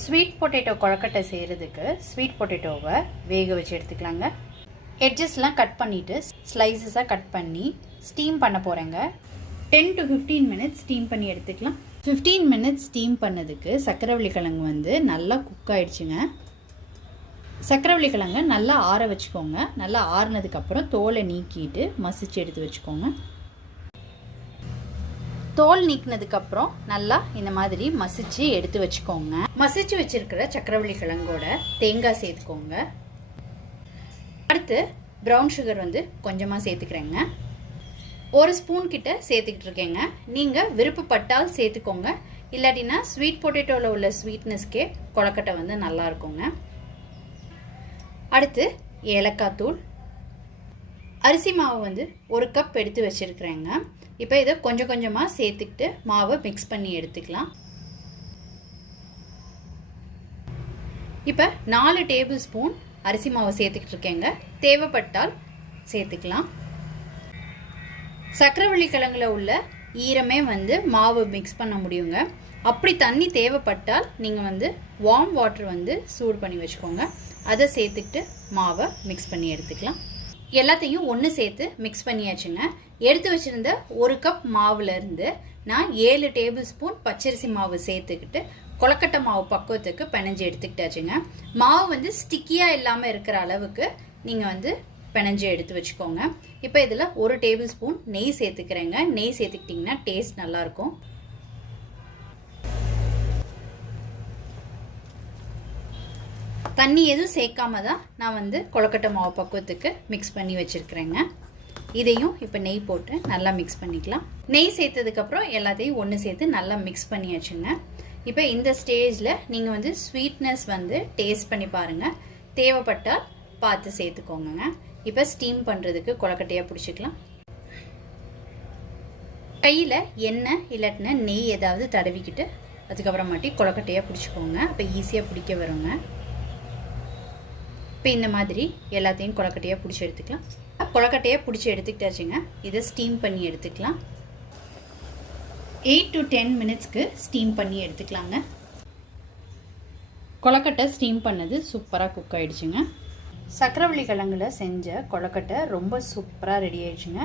Sweet potato கொழக்கட்டை செய்கிறதுக்கு sweet பொட்டேட்டோவை வேக வச்சு எடுத்துக்கலாங்க. எட்ஜஸ்லாம் கட் பண்ணிவிட்டு ஸ்லைசஸாக கட் பண்ணி ஸ்டீம் பண்ண போகிறேங்க. 10 to 15 மினிட்ஸ் ஸ்டீம் பண்ணி எடுத்துக்கலாம். 15 மினிட்ஸ் ஸ்டீம் பண்ணதுக்கு சக்கரவள்ளி கிழங்கு நல்லா குக் ஆகிடுச்சுங்க. சக்கரவள்ளி கிழங்கு நல்லா ஆற வச்சுக்கோங்க. நல்லா ஆறுனதுக்கப்புறம் தோலை நீக்கிட்டு மசிச்சு எடுத்து வச்சுக்கோங்க. தோல் நீக்கினதுக்கப்புறம் நல்லா இந்த மாதிரி மசிச்சு எடுத்து வச்சுக்கோங்க. மசிச்சு வச்சிருக்கிற சக்கரவள்ளி கிழங்கோட தேங்காய் சேர்த்துக்கோங்க. அடுத்து ப்ரௌன் சுகர் கொஞ்சமாக சேர்த்துக்கிறேங்க. 1 ஸ்பூன் கிட்ட சேர்த்துக்கிட்டு இருக்கேங்க. நீங்கள் விருப்பப்பட்டால் சேர்த்துக்கோங்க. இல்லாட்டினா ஸ்வீட் பொட்டேட்டோவில் உள்ள ஸ்வீட்னஸ்க்கே கொழக்கட்டை நல்லா இருக்குங்க. அடுத்து ஏலக்காய் தூள், அரிசி மாவு 1 கப் எடுத்து வச்சுருக்கிறேங்க. இப்போ இதை கொஞ்சம் கொஞ்சமாக சேர்த்துக்கிட்டு மாவை மிக்ஸ் பண்ணி எடுத்துக்கலாம். இப்போ 4 டேபிள் ஸ்பூன் அரிசி மாவை சேர்த்துக்கிட்டு இருக்கேங்க. தேவைப்பட்டால் சேர்த்துக்கலாம். சக்கரவள்ளி கிழங்குல உள்ள ஈரமே மாவு மிக்ஸ் பண்ண முடியுங்க. அப்படி தண்ணி தேவைப்பட்டால் நீங்கள் வார்ம் வாட்டர் சூடு பண்ணி வச்சுக்கோங்க. அதை சேர்த்துக்கிட்டு மாவை மிக்ஸ் பண்ணி எடுத்துக்கலாம். எல்லாத்தையும் ஒன்று சேர்த்து மிக்ஸ் பண்ணியாச்சுங்க. எடுத்து வச்சுருந்த 1 கப் மாவுலேருந்து நான் 7 டேபிள் ஸ்பூன் பச்சரிசி மாவு சேர்த்துக்கிட்டு கொழக்கட்டை மாவு பக்குவத்துக்கு பிணைஞ்சு எடுத்துக்கிட்டாச்சுங்க. மாவு ஸ்டிக்கியாக இல்லாமல் இருக்கிற அளவுக்கு நீங்கள் பிணைஞ்சு எடுத்து வச்சுக்கோங்க. இப்போ இதில் 1 டேபிள் ஸ்பூன் நெய் சேர்த்துக்கிறேங்க. நெய் சேர்த்துக்கிட்டிங்கன்னா டேஸ்ட் நல்லாயிருக்கும். தண்ணி எதுவும் சேர்க்காம தான் நான் கொழக்கட்டை மாவு பக்குவத்துக்கு மிக்ஸ் பண்ணி வச்சுருக்கிறேங்க. இதையும் இப்போ நெய் போட்டு நல்லா மிக்ஸ் பண்ணிக்கலாம். நெய் சேர்த்ததுக்கப்புறம் எல்லாத்தையும் ஒன்று சேர்த்து நல்லா மிக்ஸ் பண்ணியாச்சுங்க. இப்போ இந்த ஸ்டேஜில் நீங்கள் ஸ்வீட்னஸ் டேஸ்ட் பண்ணி பாருங்கள். தேவைப்பட்டால் பார்த்து சேர்த்துக்கோங்க. இப்போ ஸ்டீம் பண்ணுறதுக்கு கொழக்கட்டையாக பிடிச்சிக்கலாம். கையில் எண்ணெய் இல்லாட்டினா நெய் ஏதாவது தடவிக்கிட்டு அதுக்கப்புறமாட்டி கொழக்கட்டையாக பிடிச்சிக்கோங்க. அப்போ ஈஸியாக பிடிக்க வருங்க. இப்போ இந்த மாதிரி எல்லாத்தையும் கொழக்கட்டையாக பிடிச்சி எடுத்துக்கலாம். கொழக்கட்டையாக பிடிச்சி எடுத்துக்கிட்டாச்சுங்க. இதை ஸ்டீம் பண்ணி எடுத்துக்கலாம். 8 to 10 மினிட்ஸ்க்கு ஸ்டீம் பண்ணி எடுத்துக்கலாங்க. கொழக்கட்டை ஸ்டீம் பண்ணது சூப்பராக குக் ஆகிடுச்சுங்க. சக்கரவள்ளி கிழங்குல செஞ்ச கொழக்கட்டை ரொம்ப சூப்பராக ரெடி ஆயிடுச்சுங்க.